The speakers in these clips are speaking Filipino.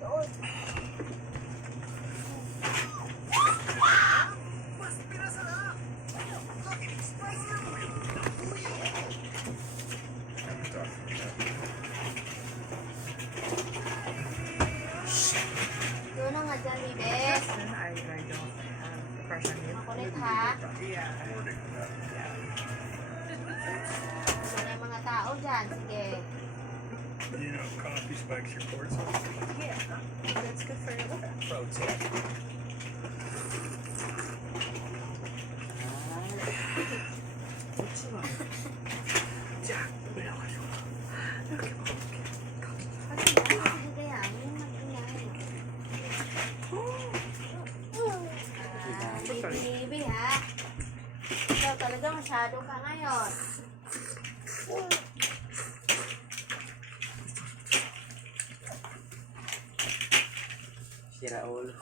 doon. Doon na nga dyan, Bibes. I don't crush on you. Makulit, ha? Yeah. Doon na yung mga tao dyan. Sige. You know, coffee spikes your cortisol. Yeah. That's good for your liver. Pro tip. 자, 올라가지고. 이렇게 먹을게. Sige, kaya. Yung mag-ingay. Bibi, ha? Ikaw talaga masyado ka ngayon. Sira ulo.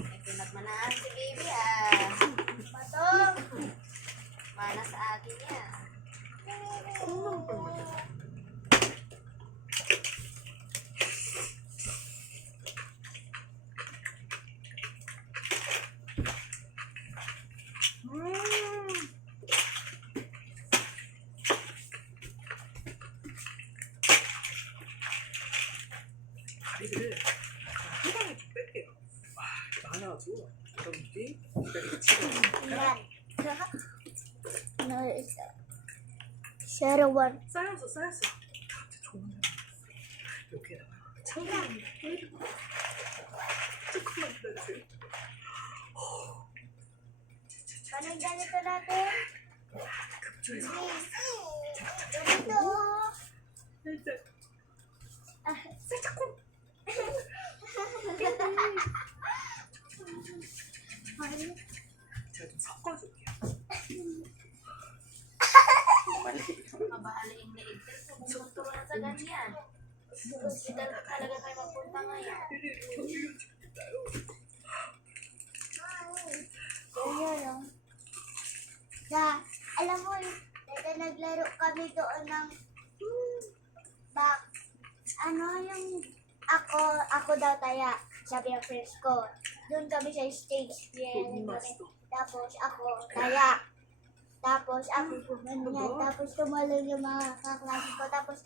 May pinagmanahan si Bibi, ah. Patong. Mana sa akin yan. 다리를 한방에 좀 뺄게요. 와, 많아가지고. 여러분들이 이렇게 치고. Yan. No, it's shadow one. 쌓였어. 나한테 좋은데. 여기에다가 참기름. 조금만 기다려주세요. Paano ganito natin? 급조해서. Ganito. 살짝. 살짝 콩. 제가 좀 섞어줄게요. Mali. Mabahaling liit. Pumunto na sa ganyan. Hospital ka talaga kayo magpunta ngayon. Ayan, oh. Alam mo, dito naglaro kami doon ng yung ako daw taya, sabi ng friends ko. Doon kami sa stage. Tapos ako taya. Tapos ako gumanyan. Tapos tumalon yung mga kaklase ko. Tapos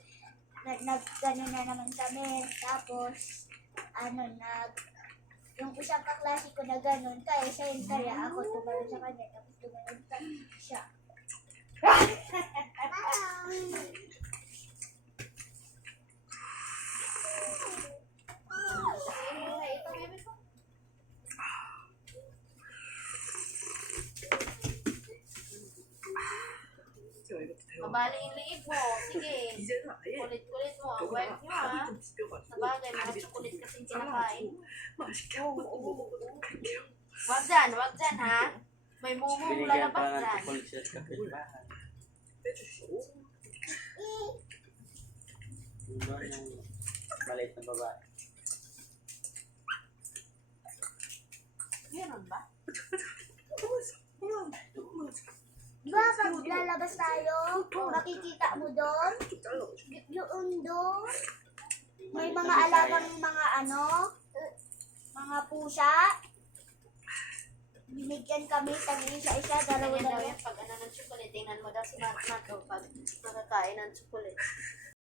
gano'n na naman kami. Tapos yung isang kaklase ko na gano'n, kaya siya yung taya. Ako tumalon sa kanya. Tapos tumalon ka siya. 제가 이것도 데워. Mabaling liit mo. Sige. 이제는 아예 Kulit-kulit mo. Ang wet 여기다가 nyo, ha? 밥을 좀 비벼가지고 Sabagay, mga 밥이 chocolate 좀 kasing kinakain. 잘라가지고 맛있게 한번 먹어보도록 할게요. Wag dyan, ha? May mumong Binigyan pa lalabas ng dyan. chocolate siya sa kapitbahay. 빼주시고 Yung doon yung maliit na babae. Meron ba? 조금만 Di ba pag lalabas tayo, makikita mo doon? 좀 잘라가지고 Yun doon. May mga alagang mga mga pusa. Binigyan kami, tag-isa-isa, dalawa-dalawa. Pag ng chocolate, tingnan mo daw si Marco pag nakakain ng chocolate.